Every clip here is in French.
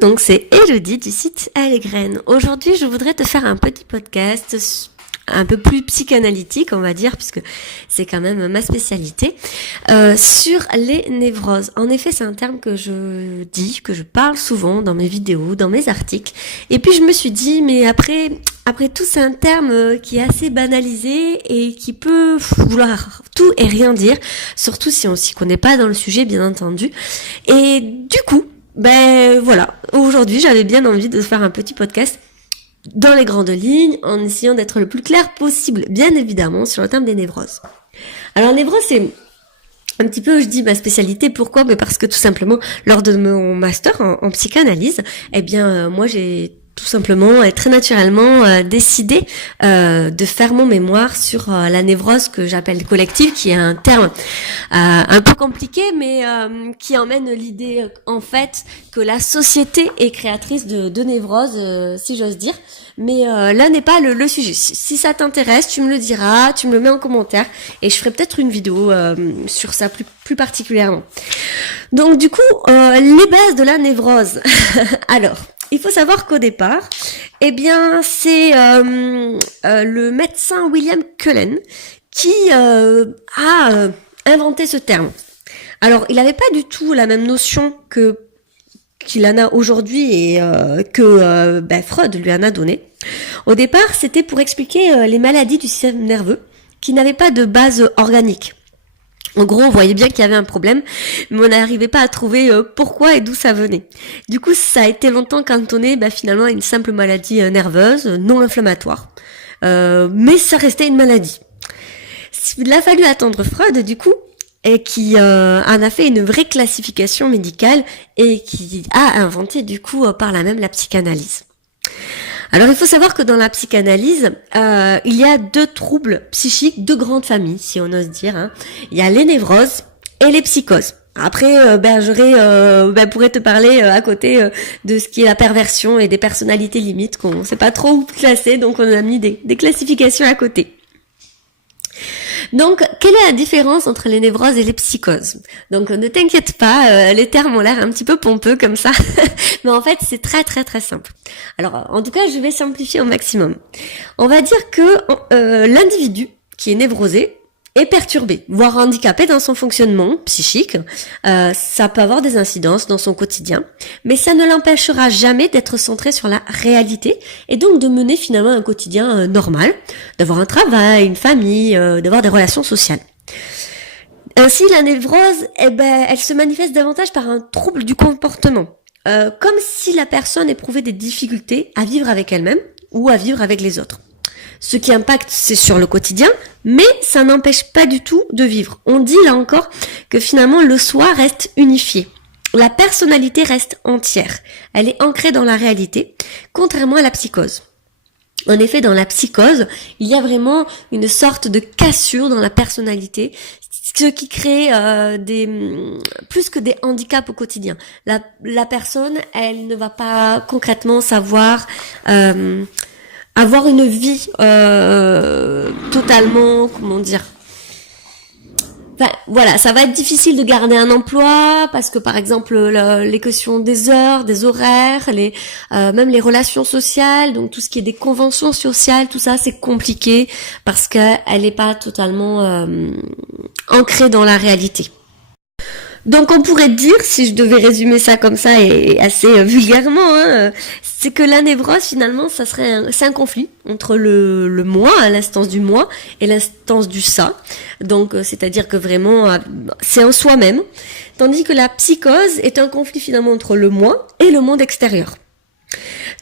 donc c'est Elodie du site Allegraine. Aujourd'hui, je voudrais te faire un petit podcast un peu plus psychanalytique, on va dire, puisque c'est quand même ma spécialité, sur les névroses. En effet, c'est un terme que je dis, que je parle souvent dans mes vidéos, dans mes articles. Et puis je me suis dit, mais après tout, c'est un terme qui est assez banalisé et qui peut vouloir tout et rien dire, surtout si on s'y connaît pas dans le sujet, bien entendu. Et du coup, voilà, aujourd'hui, j'avais bien envie de faire un petit podcast dans les grandes lignes, en essayant d'être le plus clair possible, bien évidemment, sur le thème des névroses. Alors, névrose, c'est un petit peu, je dis, ma spécialité. Pourquoi? Parce que tout simplement, lors de mon master en psychanalyse, moi, j'ai tout simplement et très naturellement décidé de faire mon mémoire sur la névrose que j'appelle collective, qui est un terme un peu compliqué, mais qui emmène l'idée en fait que la société est créatrice de névrose, si j'ose dire. Mais là n'est pas le sujet. Si ça t'intéresse, tu me le diras, tu me le mets en commentaire, et je ferai peut-être une vidéo sur ça plus particulièrement. Donc du coup, les bases de la névrose. Alors, il faut savoir qu'au départ, c'est le médecin William Cullen qui a inventé ce terme. Alors, il n'avait pas du tout la même notion qu'il en a aujourd'hui et que Freud lui en a donné. Au départ, c'était pour expliquer les maladies du système nerveux qui n'avaient pas de base organique. En gros, on voyait bien qu'il y avait un problème, mais on n'arrivait pas à trouver pourquoi et d'où ça venait. Du coup, ça a été longtemps cantonné finalement à une simple maladie nerveuse, non inflammatoire. Mais ça restait une maladie. Il a fallu attendre Freud, du coup, et qui en a fait une vraie classification médicale et qui a inventé, du coup, par là même la psychanalyse. Alors, il faut savoir que dans la psychanalyse, il y a deux troubles psychiques, deux grandes familles, si on ose dire. Il y a les névroses et les psychoses. Après, pourrais te parler à côté de ce qui est la perversion et des personnalités limites qu'on ne sait pas trop où classer, donc on a mis des classifications à côté. Donc, quelle est la différence entre les névroses et les psychoses? Donc, ne t'inquiète pas, les termes ont l'air un petit peu pompeux comme ça, mais en fait, c'est très très très simple. Alors, en tout cas, je vais simplifier au maximum. On va dire que l'individu qui est névrosé est perturbé, voire handicapé dans son fonctionnement psychique. Ça peut avoir des incidences dans son quotidien, mais ça ne l'empêchera jamais d'être centré sur la réalité et donc de mener finalement un quotidien normal, d'avoir un travail, une famille, d'avoir des relations sociales. Ainsi, la névrose, elle se manifeste davantage par un trouble du comportement, comme si la personne éprouvait des difficultés à vivre avec elle-même ou à vivre avec les autres. Ce qui impacte, c'est sur le quotidien, mais ça n'empêche pas du tout de vivre. On dit là encore que finalement le soi reste unifié. La personnalité reste entière. Elle est ancrée dans la réalité, contrairement à la psychose. En effet, dans la psychose, il y a vraiment une sorte de cassure dans la personnalité, ce qui crée plus que des handicaps au quotidien. La personne, elle ne va pas concrètement savoir avoir une vie totalement, voilà, ça va être difficile de garder un emploi parce que par exemple les questions des heures, des horaires, même les relations sociales, donc tout ce qui est des conventions sociales, tout ça c'est compliqué parce qu'elle n'est pas totalement ancrée dans la réalité. Donc on pourrait dire, si je devais résumer ça comme ça et assez vulgairement, c'est que la névrose finalement c'est un conflit entre le moi, l'instance du moi, et l'instance du ça. Donc c'est-à-dire que vraiment c'est en soi-même, tandis que la psychose est un conflit finalement entre le moi et le monde extérieur.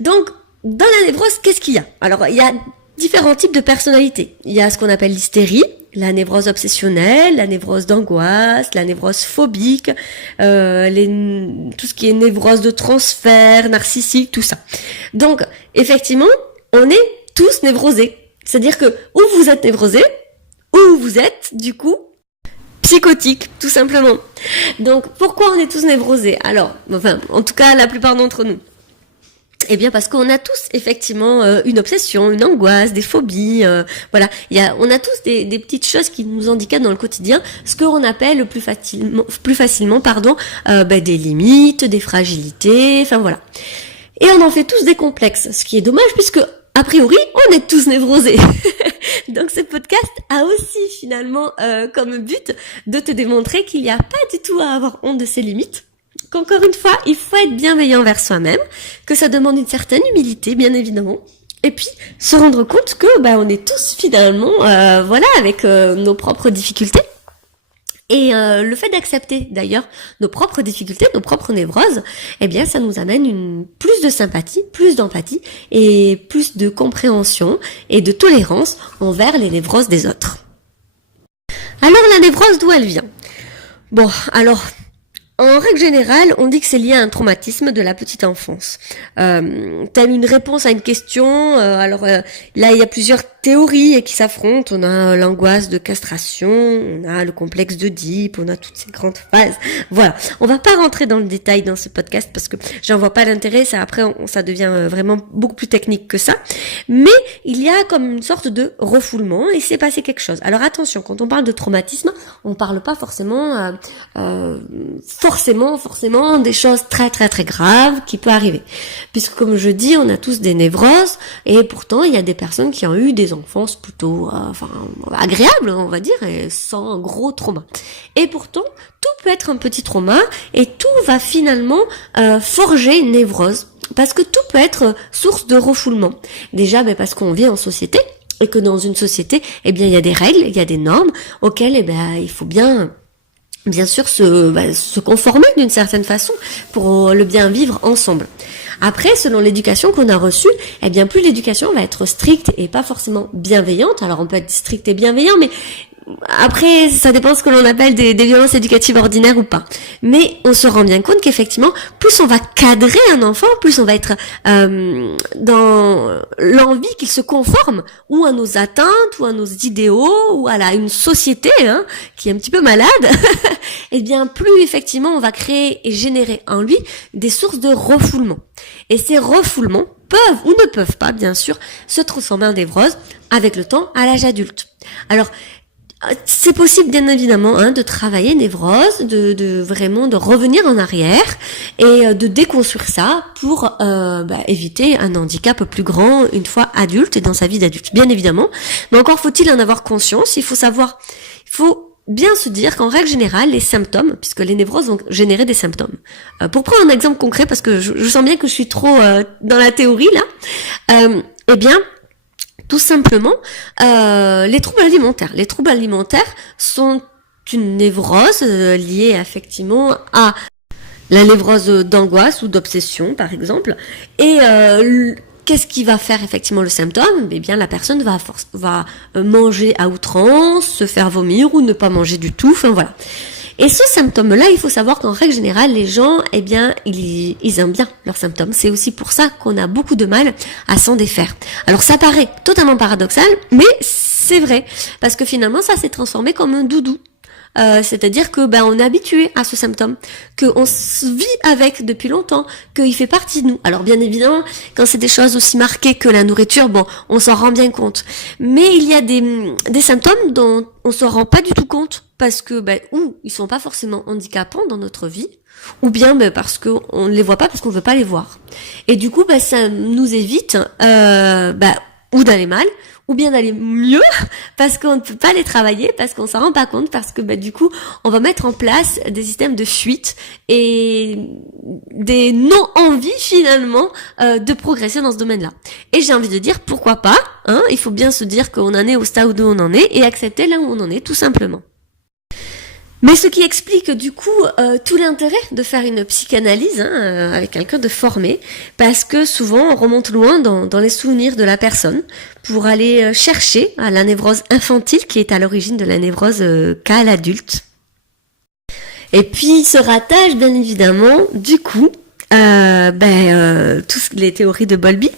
Donc dans la névrose, qu'est-ce qu'il y a? Alors il y a différents types de personnalités. Il y a ce qu'on appelle l'hystérie, la névrose obsessionnelle, la névrose d'angoisse, la névrose phobique, tout ce qui est névrose de transfert, narcissique, tout ça. Donc, effectivement, on est tous névrosés. C'est-à-dire que ou vous êtes névrosé, ou vous êtes, du coup, psychotique, tout simplement. Donc, pourquoi on est tous névrosés? Alors, en tout cas, la plupart d'entre nous. Eh bien parce qu'on a tous effectivement une obsession, une angoisse, des phobies, voilà. On a tous des petites choses qui nous handicapent dans le quotidien, ce qu'on appelle plus facilement, des limites, des fragilités, enfin voilà. Et on en fait tous des complexes, ce qui est dommage puisque a priori on est tous névrosés. Donc ce podcast a aussi finalement comme but de te démontrer qu'il n'y a pas du tout à avoir honte de ses limites. Qu'encore une fois, il faut être bienveillant envers soi-même, que ça demande une certaine humilité, bien évidemment, et puis se rendre compte que on est tous finalement, avec nos propres difficultés. Et le fait d'accepter d'ailleurs nos propres difficultés, nos propres névroses, eh bien ça nous amène plus de sympathie, plus d'empathie et plus de compréhension et de tolérance envers les névroses des autres. Alors la névrose, d'où elle vient ? Bon, alors... En règle générale, on dit que c'est lié à un traumatisme de la petite enfance. Telle une réponse à une question, là il y a plusieurs théories qui s'affrontent. On a l'angoisse de castration, on a le complexe d'Oedipe, on a toutes ces grandes phases. Voilà, on va pas rentrer dans le détail dans ce podcast parce que j'en vois pas l'intérêt, ça après ça devient vraiment beaucoup plus technique que ça. Mais il y a comme une sorte de refoulement et c'est passé quelque chose. Alors attention, quand on parle de traumatisme, on parle pas forcément des choses très très très graves qui peuvent arriver. Puisque comme je dis, on a tous des névroses et pourtant il y a des personnes qui ont eu des enfances plutôt agréables, on va dire, et sans gros trauma. Et pourtant, tout peut être un petit trauma et tout va finalement forger une névrose. Parce que tout peut être source de refoulement. Déjà, parce qu'on vit en société et que dans une société, il y a des règles, il y a des normes auxquelles il faut bien sûr se conformer d'une certaine façon pour le bien vivre ensemble. Après, selon l'éducation qu'on a reçue, plus l'éducation va être stricte et pas forcément bienveillante. Alors on peut être strict et bienveillant, mais après, ça dépend de ce que l'on appelle des violences éducatives ordinaires ou pas. Mais on se rend bien compte qu'effectivement, plus on va cadrer un enfant, plus on va être dans l'envie qu'il se conforme ou à nos attentes, ou à nos idéaux, ou à une société qui est un petit peu malade. Et bien, plus effectivement, on va créer et générer en lui des sources de refoulement. Et ces refoulements peuvent ou ne peuvent pas, bien sûr, se transformer en névrose avec le temps à l'âge adulte. Alors, c'est possible bien évidemment de travailler névrose, de vraiment de revenir en arrière et de déconstruire ça pour éviter un handicap plus grand une fois adulte et dans sa vie d'adulte, bien évidemment. Mais encore faut-il en avoir conscience, il faut bien se dire qu'en règle générale, les symptômes, puisque les névroses vont générer des symptômes. Pour prendre un exemple concret, parce que je sens bien que je suis trop dans la théorie là, tout simplement, les troubles alimentaires. Les troubles alimentaires sont une névrose liée effectivement à la névrose d'angoisse ou d'obsession, par exemple. Et qu'est-ce qui va faire effectivement le symptôme ? Eh bien, la personne va manger à outrance, se faire vomir ou ne pas manger du tout. Enfin voilà. Et ce symptôme-là, il faut savoir qu'en règle générale, les gens, ils aiment bien leurs symptômes. C'est aussi pour ça qu'on a beaucoup de mal à s'en défaire. Alors ça paraît totalement paradoxal, mais c'est vrai. Parce que finalement, ça s'est transformé comme un doudou. C'est-à-dire que on est habitué à ce symptôme, qu'on vit avec depuis longtemps, qu'il fait partie de nous. Alors bien évidemment, quand c'est des choses aussi marquées que la nourriture, on s'en rend bien compte. Mais il y a des symptômes dont on s'en rend pas du tout compte parce que ou ils sont pas forcément handicapants dans notre vie, ou bien parce que on ne les voit pas parce qu'on veut pas les voir. Et du coup, ça nous évite ou d'aller mal, ou bien d'aller mieux, parce qu'on ne peut pas les travailler, parce qu'on s'en rend pas compte, parce que du coup, on va mettre en place des systèmes de fuite et des non-envies finalement de progresser dans ce domaine-là. Et j'ai envie de dire, pourquoi pas, il faut bien se dire qu'on en est au stade où on en est et accepter là où on en est, tout simplement. Mais ce qui explique du coup tout l'intérêt de faire une psychanalyse avec quelqu'un de formé, parce que souvent on remonte loin dans les souvenirs de la personne pour aller chercher à la névrose infantile qui est à l'origine de la névrose qu'a l'adulte. Et puis se rattache bien évidemment du coup toutes les théories de Bowlby,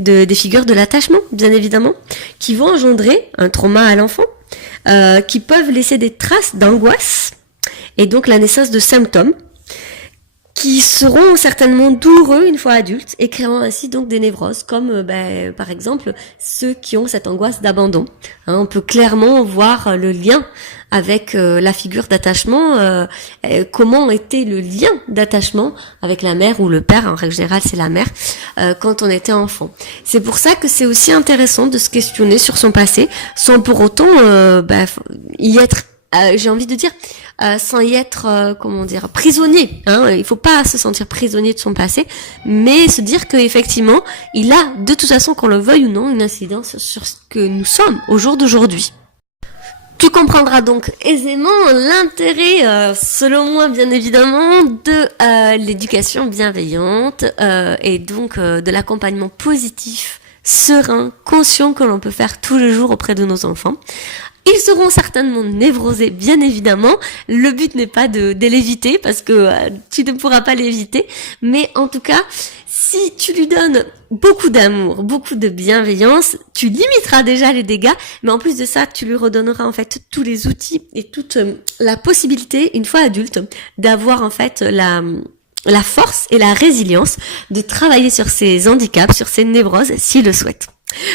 des figures de l'attachement bien évidemment, qui vont engendrer un trauma à l'enfant. Qui peuvent laisser des traces d'angoisse et donc la naissance de symptômes qui seront certainement douloureux une fois adultes et créant ainsi donc des névroses comme par exemple ceux qui ont cette angoisse d'abandon. On peut clairement voir le lien avec la figure d'attachement, comment était le lien d'attachement avec la mère ou le père, en règle générale c'est la mère, quand on était enfant. C'est pour ça que c'est aussi intéressant de se questionner sur son passé sans pour autant y être, j'ai envie de dire, sans y être, prisonnier. Il faut pas se sentir prisonnier de son passé, mais se dire que effectivement, il a, de toute façon, qu'on le veuille ou non, une incidence sur ce que nous sommes au jour d'aujourd'hui. Tu comprendras donc aisément l'intérêt, selon moi bien évidemment, de l'éducation bienveillante et donc de l'accompagnement positif, serein, conscient que l'on peut faire tous les jours auprès de nos enfants. Ils seront certainement névrosés, bien évidemment. Le but n'est pas de l'éviter parce que tu ne pourras pas l'éviter. Mais en tout cas, si tu lui donnes beaucoup d'amour, beaucoup de bienveillance, tu limiteras déjà les dégâts. Mais en plus de ça, tu lui redonneras en fait tous les outils et toute la possibilité, une fois adulte, d'avoir en fait la force et la résilience de travailler sur ses handicaps, sur ses névroses, s'il le souhaite.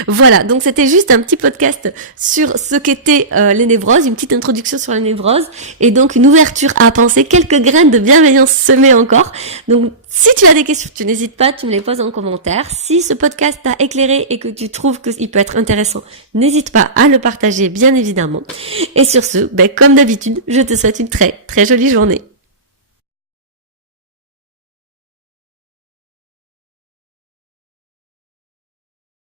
Voilà, donc c'était juste un petit podcast sur ce qu'étaient les névroses, une petite introduction sur les névroses et donc une ouverture à penser, quelques graines de bienveillance semées encore. Donc si tu as des questions, tu n'hésites pas, tu me les poses en commentaire. Si ce podcast t'a éclairé et que tu trouves qu'il peut être intéressant, n'hésite pas à le partager bien évidemment. Et sur ce, comme d'habitude, je te souhaite une très très jolie journée.